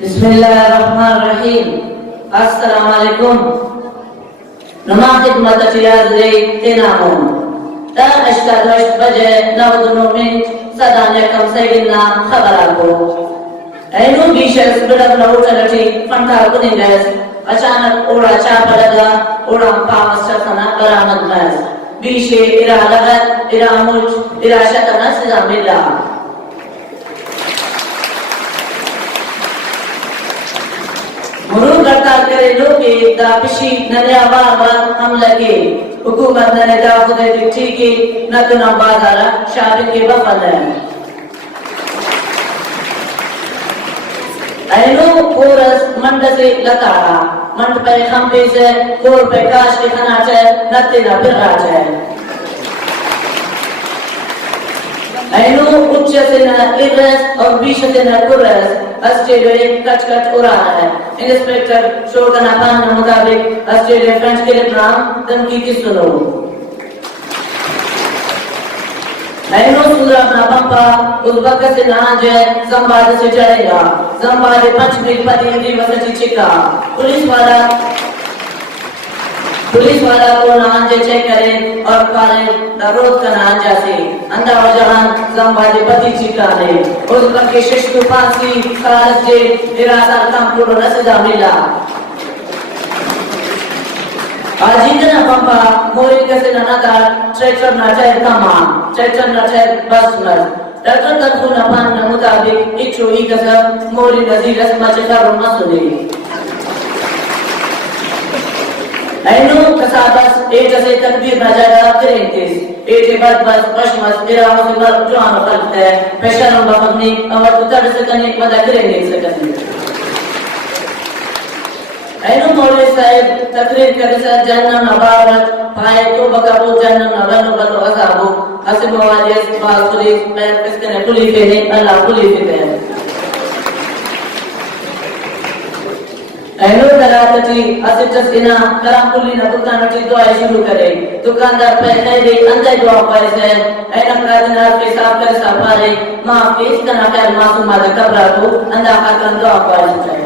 बिस्मिल्लाहिर्रहमानिर्रहीम। अस्सलाम वालेकुम। नमाज खिदमत चिराज़े तेनामोन ता अश्तादश बजे 9 सदाने कम सैगिना खबराको ऐनु बीशस बड़ा नौटलटी फंटा कुनिंगस अचानक ओड़ा चाप लगा ओड़ा पावस चखना बरामद मस बीशे इरा लगत इरा मुज इरा शतना सजा मिला मुरुग करता करे लोगे दापिशी नया बार हम लगे हुकूमत ने दावुदे दिखी के न तो न बाजारा शाबित के वफद है ऐनो कोरस मंड से लताड़ा मंड पे खंबे से कोर पे काश के खना चे नते न फिर राजे ऐनो उच्च से न इरस और बीच से न कुरस ऑस्ट्रेलिया कच उड़ा है। इंस्पेक्टर शोगन खान के मुताबिक ऑस्ट्रेलिया फ्रेंच के नाम धमकी की सुनो ऐनो सूरा अपना पंपा उस वक्त से ना जाए संवाद से चलेगा संवाद 5 मिनट पति वसची चिका पुलिस वाला को ना जे चेक करे और काले रोज का ना जासे अंदावा जहां संवाद पति चिका ने उस वक्त के शिष्टु फांसी कालस जे निराशा काम पूर्ण नसदा मिला आजीना पंपा मोरी कैसे ननादा ट्रैक्टर ना चाहे तमाम ट्रैक्टर ना चाहे बस मत डॉक्टर तत्व ना पान ना मुताबिक इच्छो ही कसम मोरी नजीर रस्मा चेका रोमा सुने ऐनो कसाबस एक जैसे तकबीर ना जाएगा करेंगे एक बाद बस बशमस तेरा मुझे जुआन करता है पेशा नंबर अपनी और उतर से करने वादा करेंगे से करने ऐनो मौलवी साहब तकरीर करे से जन्नत नबारत पाए तो बकाबो जन्नत नबनो बनो अजाबो हसे मवालियस बासुरी मैं किसके ने पुली पे है अल्लाह पुली पे है ऐनो दलालती हसे जसना करम पुली न दुकानटी दुआ शुरू करे दुकानदार पे दे अंदर दुआ करे से ऐना कादना के साफ करे साफारे मां पेश करना कर मासूम दा कबरा को अंदा का दुआ करे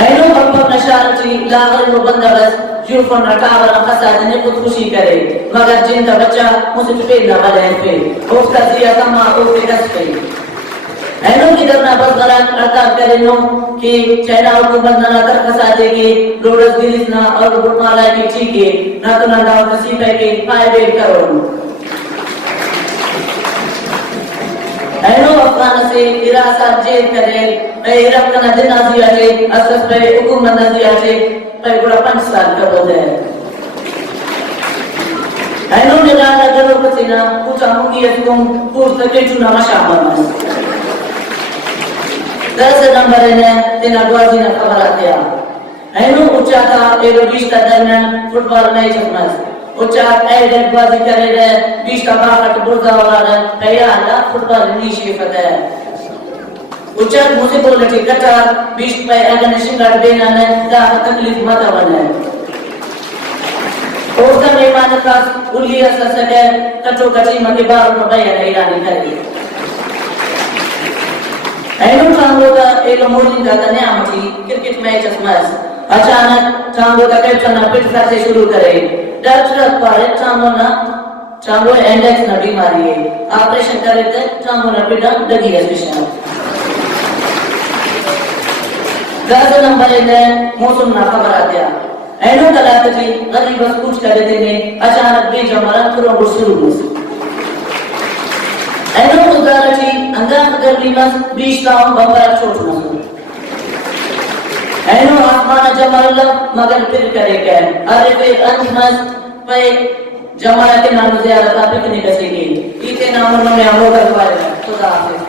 ऐनो पंप नशारती लागर को बंदोबस्त यूफोन रटावर फसाद ने खुदकुशी करे मगर जिंदा बच्चा मुझे पे न वाले पे उसका दिया कमा उसके दस पे ऐनो की दरना बस गलत करता करे नो कि चाइना को बंदना कर फसा देगी रोडस गिरिस ना और गुटमाला की ठीक है ना तो ना दाव कसी पे के फायदे करो ऐनो अफगान से इरासा जेल करे इराक का दिन आजिया है असस पे हुकूमत आजिया है पे पूरा 5 साल का होता है ऐनो निराला जरूर पसीना पूछा मुंगी तुम पूछ तक चुना मशाबा 10 नंबर ने तेना दुआजी ने खबर आती है ऐनो उच्चा था एरो 20 का दरमियान फुटबॉल मैच अपना उच्चा ऐड बाजी करे रे 20 का बाहर बुर्दा वाला कया अल्लाह फुटबॉल नीचे फता है उच्चा मुझे बोल रही कटार 20 पे अगर शिंगार देना ने दा तकलीफ मत बने और का मेहमान का उलिया ससके कटो कटी मके बाहर में बयान ऐलान करे ऐनो टांगो का एक मोदी का नियामती क्रिकेट मैच असमस अचानक टांगो का कैप्टन पिट से शुरू करे डॉक्टर पर टांगो इंडेक्स न बीमारी है ऑपरेशन करे थे टांगो न पिटा लगी है स्पेशल 10 नंबर ने मौसम ना खबर आ गया ऐनो कलाकती गरीब बस कुछ कर देते ने अचानक बीच हमारा पूरा शुरू हो ऐनो उदारती अंदाज गर्मी बस बीच लाओ बंबर छोड़ ना ऐनो आसमान जमाल मगर फिर करेगा अरे फिर अंजमस पे जमाल के नाम ज़ियारत पिकनिक करेंगे इतने नामों में हम लोग करवाएंगे खुदा हाफिज़।